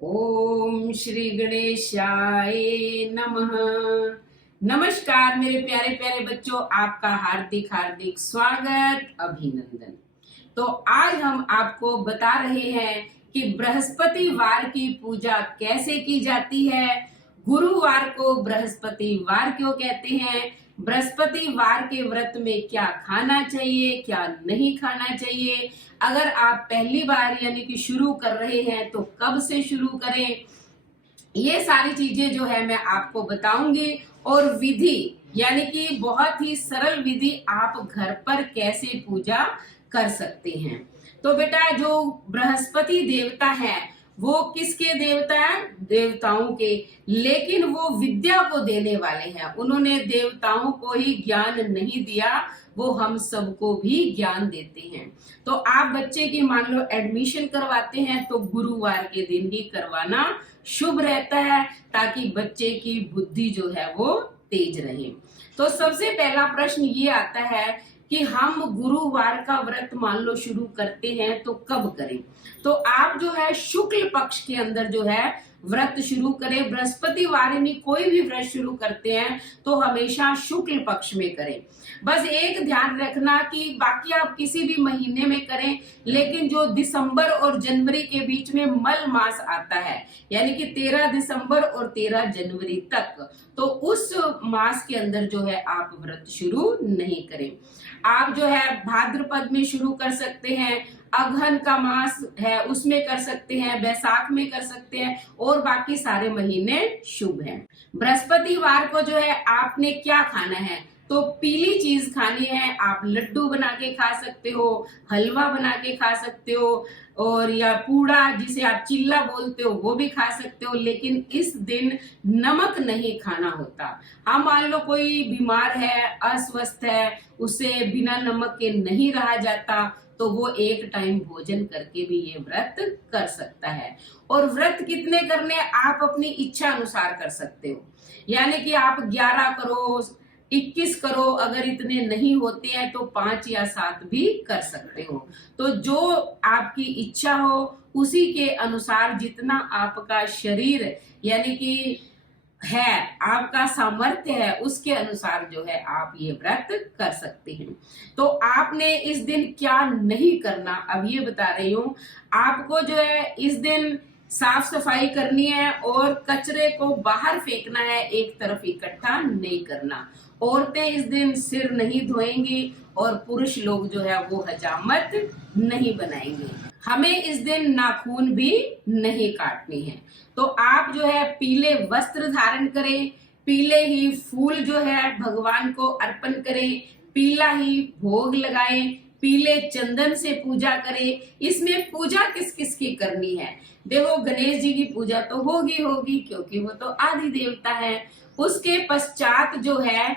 ओम श्री गणेशाय नमः। नमस्कार मेरे प्यारे प्यारे बच्चों, आपका हार्दिक हार्दिक स्वागत अभिनंदन। तो आज हम आपको बता रहे हैं कि बृहस्पतिवार की पूजा कैसे की जाती है। गुरुवार को बृहस्पतिवार क्यों कहते हैं, बृहस्पतिवार के व्रत में क्या खाना चाहिए क्या नहीं खाना चाहिए, अगर आप पहली बार यानी कि शुरू कर रहे हैं तो कब से शुरू करें, ये सारी चीजें जो है मैं आपको बताऊंगी। और विधि यानी कि बहुत ही सरल विधि आप घर पर कैसे पूजा कर सकते हैं। तो बेटा, जो बृहस्पति देवता है वो किसके देवता है, देवताओं के, लेकिन वो विद्या को देने वाले हैं। उन्होंने देवताओं को ही ज्ञान नहीं दिया, वो हम सबको भी ज्ञान देते हैं। तो आप बच्चे की मान लो एडमिशन करवाते हैं तो गुरुवार के दिन ही करवाना शुभ रहता है, ताकि बच्चे की बुद्धि जो है वो तेज रहे। तो सबसे पहला प्रश्न ये आता है कि हम गुरुवार का व्रत मान लो शुरू करते हैं तो कब करें। तो आप जो है शुक्ल पक्ष के अंदर जो है व्रत शुरू करें। बृहस्पतिवार यानी कोई भी व्रत शुरू करते हैं तो हमेशा शुक्ल पक्ष में करें। बस एक ध्यान रखना कि बाकी आप किसी भी महीने में करें, लेकिन जो दिसंबर और जनवरी के बीच में मल मास आता है यानी कि 13 दिसंबर और 13 जनवरी तक, तो उस मास के अंदर जो है आप व्रत शुरू नहीं करें। आप जो है भाद्रपद में शुरू कर सकते हैं, अगहन का मास है उसमें कर सकते हैं, बैसाख में कर सकते हैं, और बाकी सारे महीने शुभ हैं। बृहस्पतिवार को जो है आपने क्या खाना है, तो पीली चीज खानी है। आप लड्डू बना के खा सकते हो, हलवा बना के खा सकते हो, और या पूड़ा जिसे आप चिल्ला बोलते हो वो भी खा सकते हो, लेकिन इस दिन नमक नहीं खाना होता। हम मान लो कोई बीमार है, अस्वस्थ है, उसे बिना नमक के नहीं रहा जाता, तो वो एक टाइम भोजन करके भी ये व्रत कर सकता है। और व्रत कितने करने आप अपनी इच्छा अनुसार कर सकते हो, यानी कि आप 11 करो, 21 करो, अगर इतने नहीं होते हैं तो 5 या 7 भी कर सकते हो। तो जो आपकी इच्छा हो उसी के अनुसार, जितना आपका शरीर यानी कि है, आपका सामर्थ्य है, उसके अनुसार जो है आप ये व्रत कर सकते हैं। तो आपने इस दिन क्या नहीं करना, अब ये बता रही हूँ। आपको जो है इस दिन साफ सफाई करनी है और कचरे को बाहर फेंकना है, एक तरफ इकट्ठा नहीं करना। औरतें इस दिन सिर नहीं धोएंगी और पुरुष लोग जो है वो हजामत नहीं बनाएंगे। हमें इस दिन नाखून भी नहीं काटने हैं। तो आप जो है पीले वस्त्र धारण करें, पीले ही फूल जो है भगवान को अर्पण करें, पीला ही भोग लगाएं, पीले चंदन से पूजा करें। इसमें पूजा किस किस की करनी है, देखो गणेश जी की पूजा तो होगी होगी क्योंकि वो तो आदि देवता है। उसके पश्चात जो है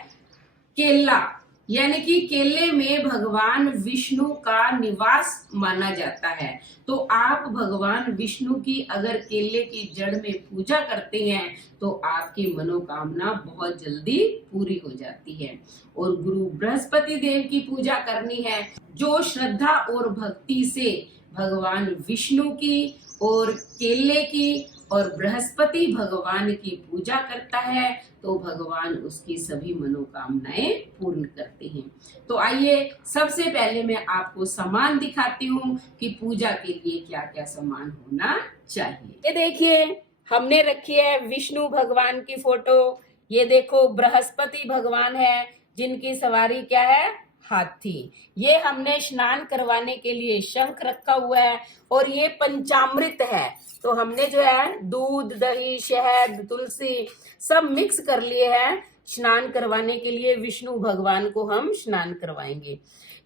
केला, यानी कि केले में भगवान विष्णु का निवास माना जाता है। तो आप भगवान विष्णु की अगर केले की जड़ में पूजा करते हैं तो आपकी मनोकामना बहुत जल्दी पूरी हो जाती है। और गुरु बृहस्पति देव की पूजा करनी है। जो श्रद्धा और भक्ति से भगवान विष्णु की और केले की और बृहस्पति भगवान की पूजा करता है तो भगवान उसकी सभी मनोकामनाएं पूर्ण करते हैं। तो आइए सबसे पहले मैं आपको सामान दिखाती हूँ कि पूजा के लिए क्या क्या सामान होना चाहिए। ये देखिए, हमने रखी है विष्णु भगवान की फोटो। ये देखो बृहस्पति भगवान है जिनकी सवारी क्या है, हाथी। ये हमने स्नान करवाने के लिए शंख रखा हुआ है, और ये पंचामृत है। तो हमने जो है दूध, दही, शहद, तुलसी सब मिक्स कर लिए हैं। स्नान करवाने के लिए विष्णु भगवान को हम स्नान करवाएंगे।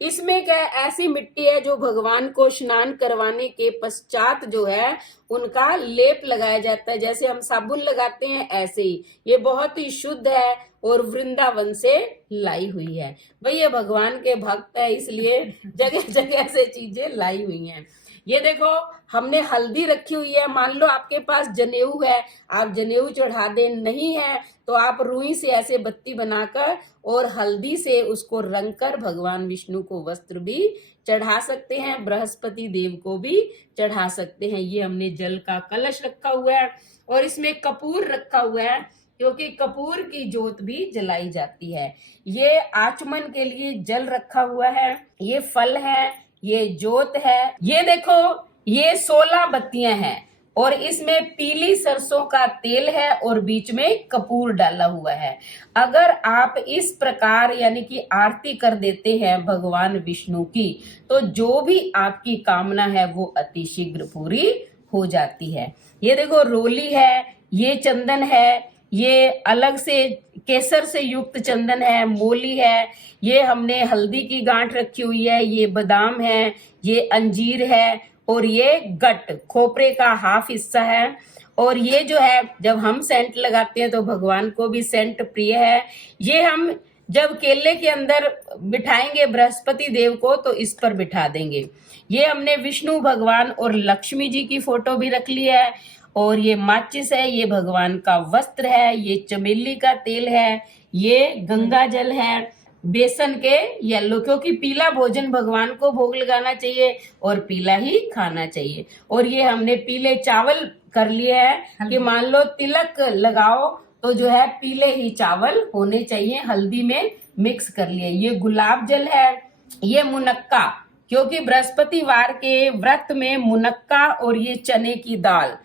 इसमें क्या है, ऐसी मिट्टी है जो भगवान को स्नान करवाने के पश्चात जो है उनका लेप लगाया जाता है। जैसे हम साबुन लगाते हैं ऐसे ही ये बहुत ही शुद्ध है और वृंदावन से लाई हुई है। भाई ये भगवान के भक्त है इसलिए जगह जगह से चीजें लाई हुई हैं। ये देखो हमने हल्दी रखी हुई है। मान लो आपके पास जनेऊ है, आप जनेऊ चढ़ा दे, नहीं है तो आप रुई से ऐसे बत्ती बनाकर और हल्दी से उसको रंग कर भगवान विष्णु को वस्त्र भी चढ़ा सकते हैं, बृहस्पति देव को भी चढ़ा सकते हैं। ये हमने जल का कलश रखा हुआ है और इसमें कपूर रखा हुआ है, क्योंकि कपूर की जोत भी जलाई जाती है। ये आचमन के लिए जल रखा हुआ है, ये फल है, ये जोत है। ये देखो, ये 16 बत्तियां हैं और इसमें पीली सरसों का तेल है और बीच में कपूर डाला हुआ है। अगर आप इस प्रकार यानी कि आरती कर देते हैं भगवान विष्णु की, तो जो भी आपकी कामना है वो अतिशीघ्र पूरी हो जाती है। ये देखो, रोली है, ये चंदन है, ये अलग से केसर से युक्त चंदन है, मोली है, ये हमने हल्दी की गांठ रखी हुई है, ये बादाम है, ये अंजीर है और ये गट खोपरे का हाफ हिस्सा है। और ये जो है, जब हम सेंट लगाते हैं तो भगवान को भी सेंट प्रिय है। ये हम जब केले के अंदर बिठाएंगे बृहस्पति देव को तो इस पर बिठा देंगे। ये हमने विष्णु भगवान और लक्ष्मी जी की फोटो भी रख ली है। और ये माचिस है, ये भगवान का वस्त्र है, ये चमेली का तेल है, ये गंगा जल है, बेसन के येलो, क्योंकि पीला भोजन भगवान को भोग लगाना चाहिए और पीला ही खाना चाहिए। और ये हमने पीले चावल कर लिए है कि मान लो तिलक लगाओ तो जो है पीले ही चावल होने चाहिए, हल्दी में मिक्स कर लिए। ये गुलाब जल है, ये मुनक्का, क्योंकि बृहस्पतिवार के व्रत में मुनक्का और ये चने की दाल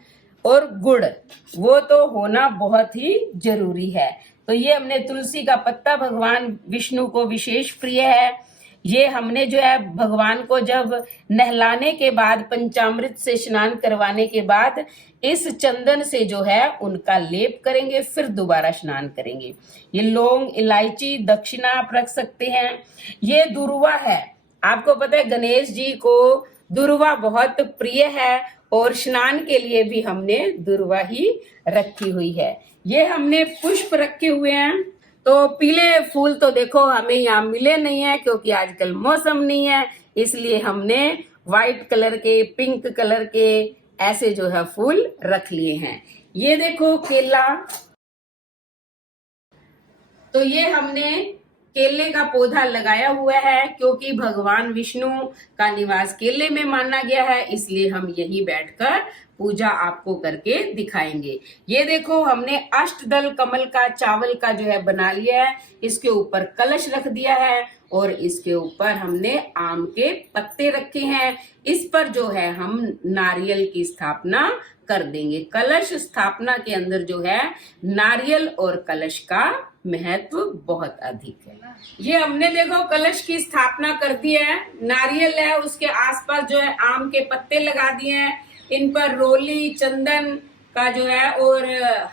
और गुड़ वो तो होना बहुत ही जरूरी है। तो ये हमने तुलसी का पत्ता, भगवान विष्णु को विशेष प्रिय है। ये हमने जो है भगवान को जब नहलाने के बाद, पंचामृत से स्नान करवाने के बाद इस चंदन से जो है उनका लेप करेंगे, फिर दोबारा स्नान करेंगे। ये लौंग, इलायची, दक्षिणा आप रख सकते हैं। ये दुर्वा है, आपको पता है गणेश जी को दुर्वा बहुत प्रिय है और स्नान के लिए भी हमने दुर्वा ही रखी हुई है। ये हमने पुष्प रखे हुए हैं। तो पीले फूल तो देखो हमें यहाँ मिले नहीं है, क्योंकि आजकल मौसम नहीं है, इसलिए हमने व्हाइट कलर के, पिंक कलर के ऐसे जो है फूल रख लिए हैं। ये देखो केला, तो ये हमने केले का पौधा लगाया हुआ है, क्योंकि भगवान विष्णु का निवास केले में माना गया है, इसलिए हम यही बैठकर पूजा आपको करके दिखाएंगे। ये देखो, हमने अष्टदल कमल का चावल का जो है बना लिया है, इसके ऊपर कलश रख दिया है और इसके ऊपर हमने आम के पत्ते रखे हैं। इस पर जो है हम नारियल की स्थापना कर देंगे। कलश स्थापना के अंदर जो है नारियल और कलश का महत्व बहुत अधिक है। ये हमने देखो कलश की स्थापना कर दी है, नारियल है, उसके आसपास जो है आम के पत्ते लगा दिए हैं, इन पर रोली, चंदन का जो है और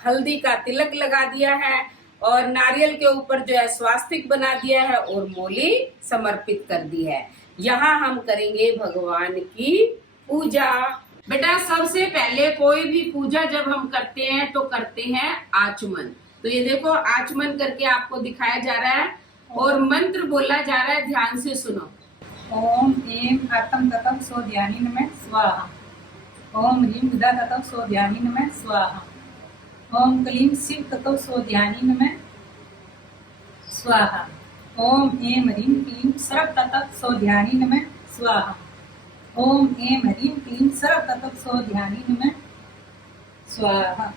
हल्दी का तिलक लगा दिया है और नारियल के ऊपर जो है स्वास्तिक बना दिया है और मोली समर्पित कर दी है। यहाँ हम करेंगे भगवान की पूजा। बेटा, सबसे पहले कोई भी पूजा जब हम करते हैं तो करते हैं आचमन। तो ये देखो, आचमन करके आपको दिखाया जा रहा है और मंत्र बोला जा रहा है, ध्यान से सुनो। ओम ऐं आत्म ततः सो ध्यानी नमः स्वाहा। ओम ह्रीं उदा ततः सो ध्यानी नमः स्वाहा। ओम क्लीं शिव ततः सो ध्यानी नमः स्वाहा। ओम ऐं ह्रीं क्लीं सर्प ततः सो ध्यानी नमः स्वाहा। ओम ऐं ह्रीं क्लीं सर्प ततः सो ध्यानी नमः स्वाहा।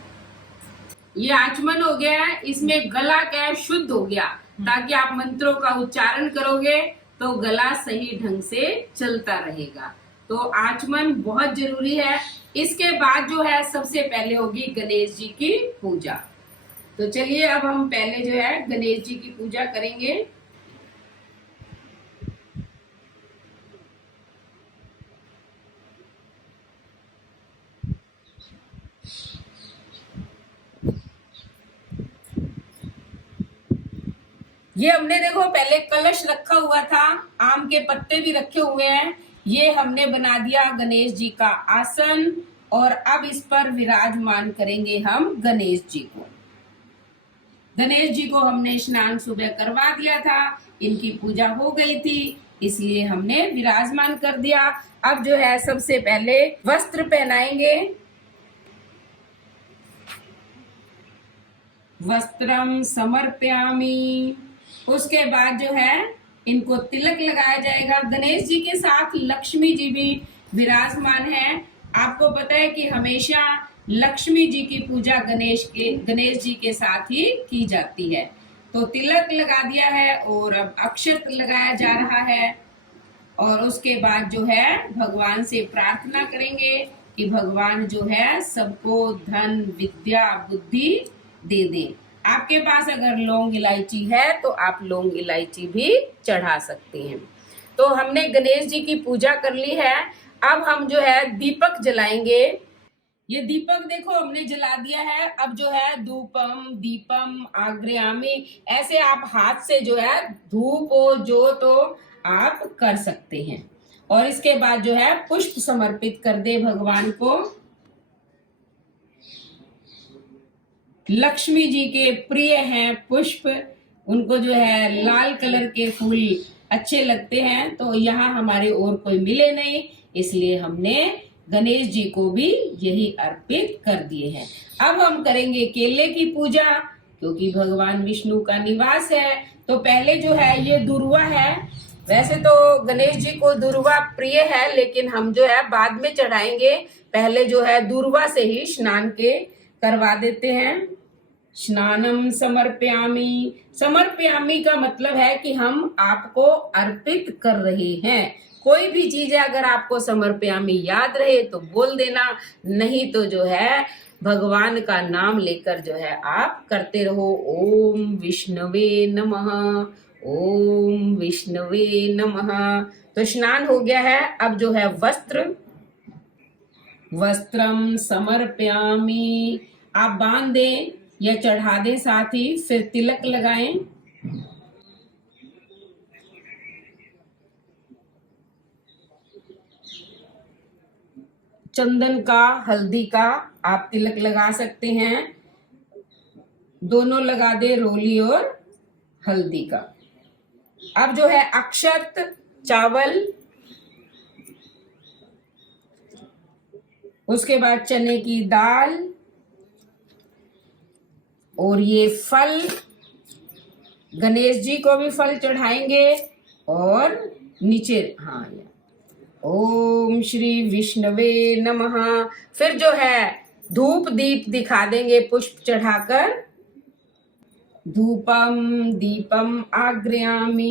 ये आचमन हो गया है, इसमें गला क्या है, शुद्ध हो गया, ताकि आप मंत्रों का उच्चारण करोगे तो गला सही ढंग से चलता रहेगा। तो आचमन बहुत जरूरी है। इसके बाद जो है सबसे पहले होगी गणेश जी की पूजा। तो चलिए अब हम पहले जो है गणेश जी की पूजा करेंगे। ये हमने देखो पहले कलश रखा हुआ था, आम के पत्ते भी रखे हुए हैं। ये हमने बना दिया गणेश जी का आसन और अब इस पर विराजमान करेंगे हम गणेश जी को। गणेश जी को हमने स्नान सुबह करवा दिया था, इनकी पूजा हो गई थी, इसलिए हमने विराजमान कर दिया। अब जो है सबसे पहले वस्त्र पहनाएंगे। वस्त्रम समर्पयामि। उसके बाद जो है इनको तिलक लगाया जाएगा। गणेश जी के साथ लक्ष्मी जी भी विराजमान है। आपको पता है कि हमेशा लक्ष्मी जी की पूजा गणेश जी के साथ ही की जाती है। तो तिलक लगा दिया है और अब अक्षत लगाया जा रहा है और उसके बाद जो है भगवान से प्रार्थना करेंगे कि भगवान जो है सबको धन विद्या बुद्धि दे दे। आपके पास अगर लौंग इलायची है तो आप लौंग इलायची भी चढ़ा सकते हैं। तो हमने गणेश जी की पूजा कर ली है। अब हम जो है दीपक जलाएंगे। ये दीपक देखो हमने जला दिया है। अब जो है धूपम दीपम आग्रयामी, ऐसे आप हाथ से जो है धूप हो ज्योत हो आप कर सकते हैं। और इसके बाद जो है पुष्प समर्पित कर दे भगवान को। लक्ष्मी जी के प्रिय हैं पुष्प, उनको जो है लाल कलर के फूल अच्छे लगते हैं। तो यहाँ हमारे और कोई मिले नहीं, इसलिए हमने गणेश जी को भी यही अर्पित कर दिए हैं। अब हम करेंगे केले की पूजा, क्योंकि भगवान विष्णु का निवास है। तो पहले जो है ये दुर्वा है। वैसे तो गणेश जी को दुर्वा प्रिय है, लेकिन हम जो है बाद में चढ़ाएंगे। पहले जो है दुर्वा से ही स्नान के करवा देते हैं। स्नानम समर्पयामी, समर्पयामी का मतलब है कि हम आपको अर्पित कर रहे हैं। कोई भी चीज है अगर आपको समर्पयामी याद रहे तो बोल देना, नहीं तो जो है भगवान का नाम लेकर जो है आप करते रहो। ओम विष्णवे नमः, ओम विष्णवे नमः। तो स्नान हो गया है। अब जो है वस्त्रम समर्पयामी, आप बांध दें या चढ़ा दें, साथ ही फिर तिलक लगाएं। चंदन का हल्दी का आप तिलक लगा सकते हैं, दोनों लगा दे, रोली और हल्दी का। अब जो है अक्षत चावल, उसके बाद चने की दाल और ये फल, गणेश जी को भी फल चढ़ाएंगे। और नीचे ओम श्री विष्णवे नमः। फिर जो है धूप दीप दिखा देंगे पुष्प चढ़ाकर। धूपम दीपम आग्रयामी।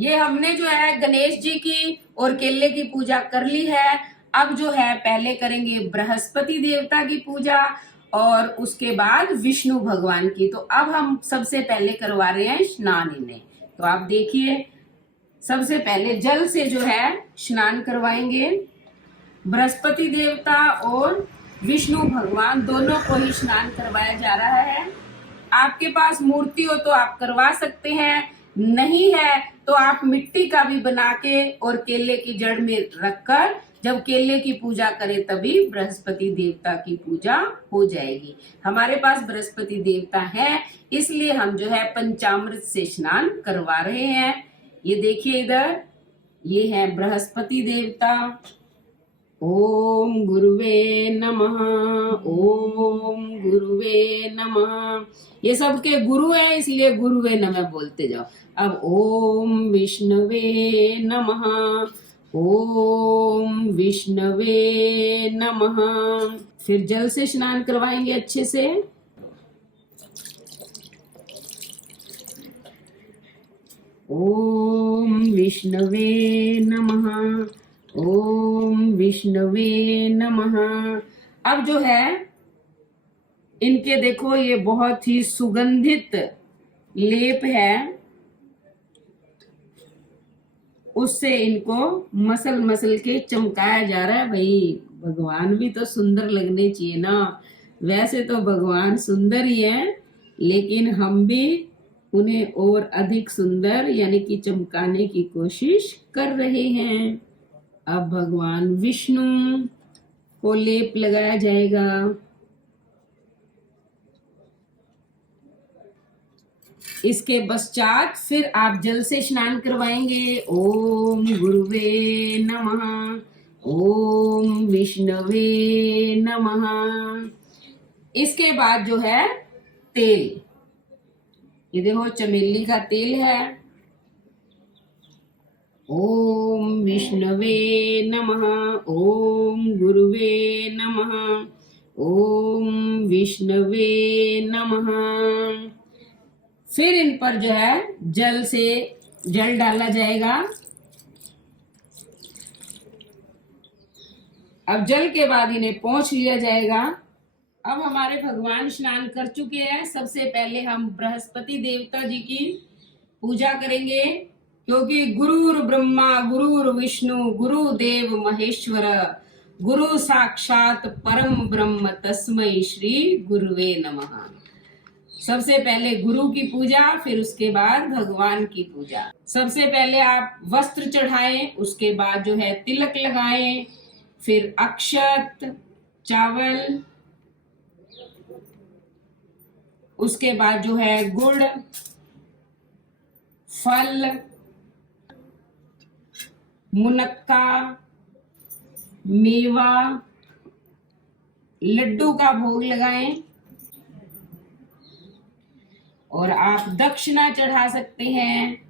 ये हमने जो है गणेश जी की और केले की पूजा कर ली है। अब जो है पहले करेंगे बृहस्पति देवता की पूजा और उसके बाद विष्णु भगवान की। तो अब हम सबसे पहले करवा रहे हैं स्नान इन्हें। तो आप देखिए, सबसे पहले जल से जो है स्नान करवाएंगे। बृहस्पति देवता और विष्णु भगवान दोनों को ही स्नान करवाया जा रहा है। आपके पास मूर्ति हो तो आप करवा सकते हैं, नहीं है तो आप मिट्टी का भी बना के और केले की जड़ में रखकर जब केले की पूजा करें तभी बृहस्पति देवता की पूजा हो जाएगी। हमारे पास बृहस्पति देवता है, इसलिए हम जो है पंचामृत से स्नान करवा रहे हैं। ये देखिए इधर, ये है बृहस्पति देवता। ओम गुरुवे नमः, ओम गुरुवे नमः। ये सबके गुरु है, इसलिए गुरुवे नमः बोलते जाओ। अब ओम विष्णवे नमः, ओम विष्णवे नमः। फिर जल से स्नान करवाएंगे अच्छे से। ओम विष्णवे नमः, ओम विष्णवे नमः। अब जो है इनके देखो ये बहुत ही सुगंधित लेप है, उससे इनको मसल के चमकाया जा रहा है। भाई भगवान भी तो सुंदर लगने चाहिए ना। वैसे तो भगवान सुंदर ही है, लेकिन हम भी उन्हें और अधिक सुंदर यानी कि चमकाने की कोशिश कर रहे हैं। अब भगवान विष्णु को लेप लगाया जाएगा। इसके पश्चात फिर आप जल से स्नान करवाएंगे। ओम गुरुवे नमः, ओम विष्णवे नमः। इसके बाद जो है तेल, ये देखो चमेली का तेल है, ओम विष्णवे नमः। ओम गुरुवे नमः। ओम विष्णवे नमः। फिर इन पर जो है जल डाला जाएगा। अब जल के बाद इन्हें पोंछ लिया जाएगा। अब हमारे भगवान स्नान कर चुके हैं। सबसे पहले हम बृहस्पति देवता जी की पूजा करेंगे, क्योंकि गुरुर ब्रह्मा गुरुर विष्णु गुरुदेव महेश्वर गुरु साक्षात परम ब्रह्म तस्मै श्री गुरुवे नमः। सबसे पहले गुरु की पूजा, फिर उसके बाद भगवान की पूजा। सबसे पहले आप वस्त्र चढ़ाएं, उसके बाद जो है तिलक लगाएं, फिर अक्षत, चावल, उसके बाद जो है गुड़, फल, मुनक्का, मेवा, लड्डू का भोग लगाएं। और आप दक्षिणा चढ़ा सकते हैं।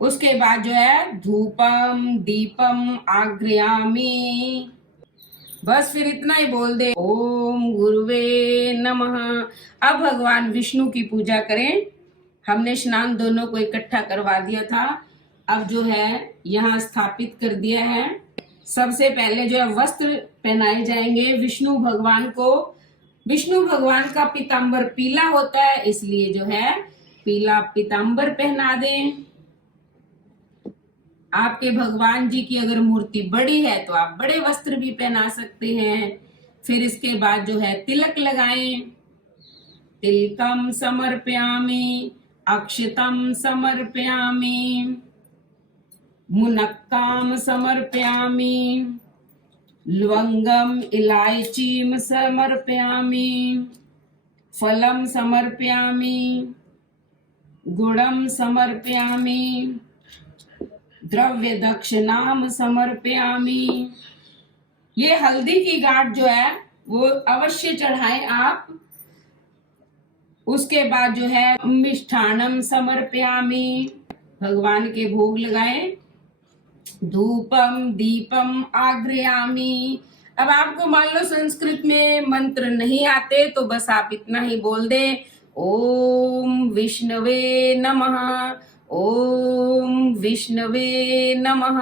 उसके बाद जो है धूपम दीपम आग्रयामी। बस फिर इतना ही बोल दे, ओम गुरुवे नमः। अब भगवान विष्णु की पूजा करें। हमने स्नान दोनों को इकट्ठा करवा दिया था, अब जो है यहाँ स्थापित कर दिया है। सबसे पहले जो है वस्त्र पहनाए जाएंगे विष्णु भगवान को। विष्णु भगवान का पीतांबर पीला होता है, इसलिए जो है पीला पीतांबर पहना दें। आपके भगवान जी की अगर मूर्ति बड़ी है तो आप बड़े वस्त्र भी पहना सकते हैं। फिर इसके बाद जो है तिलक लगाएं। तिलकम समर्पयामि, अक्षतम समर्पयामि, मुनक्काम समर्पयामि, लवंगम इलायचीम समर्पयामि, फलम समर्पयामि, गुड़म समर्पयामि, द्रव्य दक्षिणाम समर्पयामि। ये हल्दी की गांठ जो है वो अवश्य चढ़ाएं आप। उसके बाद जो है मिष्ठानम समर्पयामि, भगवान के भोग लगाएं। धूपम दीपम आग्रयामी। अब आपको मान लो संस्कृत में मंत्र नहीं आते तो बस आप इतना ही बोल दे, ओम विष्णवे नमः, ओम विष्णवे नमः।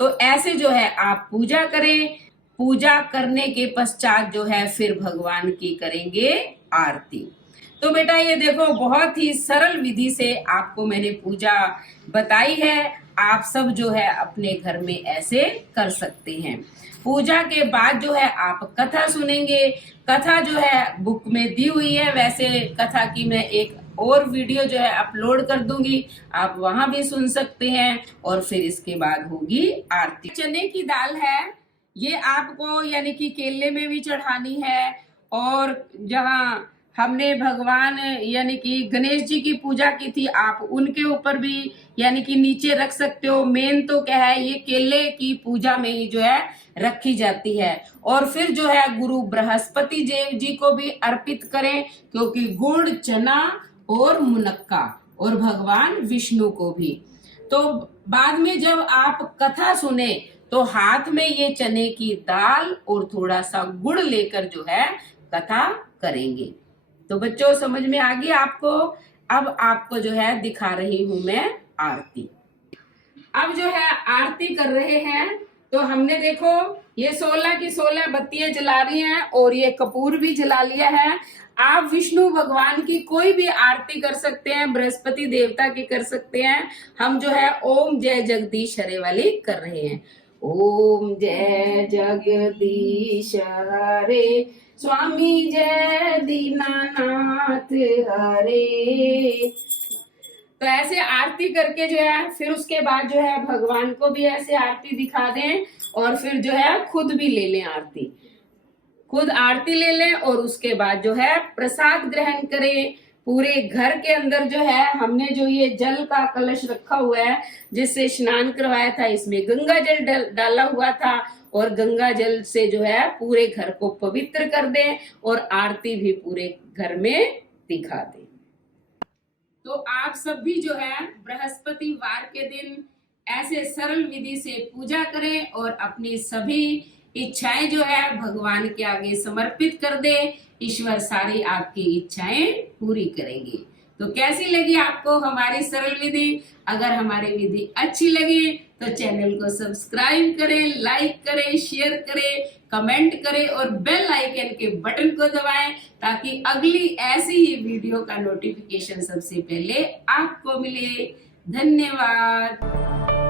तो ऐसे जो है आप पूजा करें। पूजा करने के पश्चात जो है फिर भगवान की करेंगे आरती। तो बेटा ये देखो, बहुत ही सरल विधि से आपको मैंने पूजा बताई है। आप सब जो है अपने घर में ऐसे कर सकते हैं। पूजा के बाद जो है आप कथा सुनेंगे। कथा जो है बुक में दी हुई है, वैसे कथा की मैं एक और वीडियो जो है अपलोड कर दूंगी, आप वहां भी सुन सकते हैं। और फिर इसके बाद होगी आरती। चने की दाल है, ये आपको यानी कि केले में भी चढ़ानी है। और जहाँ हमने भगवान यानी कि गणेश जी की पूजा की थी, आप उनके ऊपर भी यानी कि नीचे रख सकते हो। मेन तो क्या है, ये केले की पूजा में ही जो है रखी जाती है। और फिर जो है गुरु बृहस्पति देव जी को भी अर्पित करें, क्योंकि गुड़, चना और मुनक्का, और भगवान विष्णु को भी। तो बाद में जब आप कथा सुने तो हाथ में ये चने की दाल और थोड़ा सा गुड़ लेकर जो है कथा करेंगे। तो बच्चों समझ में आ गई आपको। अब आपको जो है दिखा रही हूं मैं आरती। अब जो है आरती कर रहे हैं, तो हमने देखो ये 16 की 16 बत्तियां जला रही हैं और ये कपूर भी जला लिया है। आप विष्णु भगवान की कोई भी आरती कर सकते हैं, बृहस्पति देवता की कर सकते हैं। हम जो है ओम जय जगदीश हरे वाली कर रहे हैं। ओम जय जगदीश हरे, स्वामी जय दीनानाथ हरे। तो ऐसे आरती करके जो है फिर उसके बाद जो है भगवान को भी ऐसे आरती दिखा दें, और फिर जो है खुद भी ले लें आरती। खुद आरती ले लें और उसके बाद जो है प्रसाद ग्रहण करें। पूरे घर के अंदर जो है हमने जो ये जल का कलश रखा हुआ है जिससे स्नान करवाया था, इसमें गंगा जल डाला हुआ था, और गंगा जल से जो है पूरे घर को पवित्र कर दें और आरती भी पूरे घर में दिखा दें। तो आप सब भी जो है बृहस्पतिवार के दिन ऐसे सरल विधि से पूजा करें और अपनी सभी इच्छाएं जो है भगवान के आगे समर्पित कर दे। ईश्वर सारी आपकी इच्छाएं पूरी करेंगे। तो कैसी लगी आपको हमारी सरल विधि? अगर हमारी विधि अच्छी लगी तो चैनल को सब्सक्राइब करें, लाइक करें, शेयर करें, कमेंट करें और बेल आइकन के बटन को दबाएं ताकि अगली ऐसी ही वीडियो का नोटिफिकेशन सबसे पहले आपको मिले। धन्यवाद।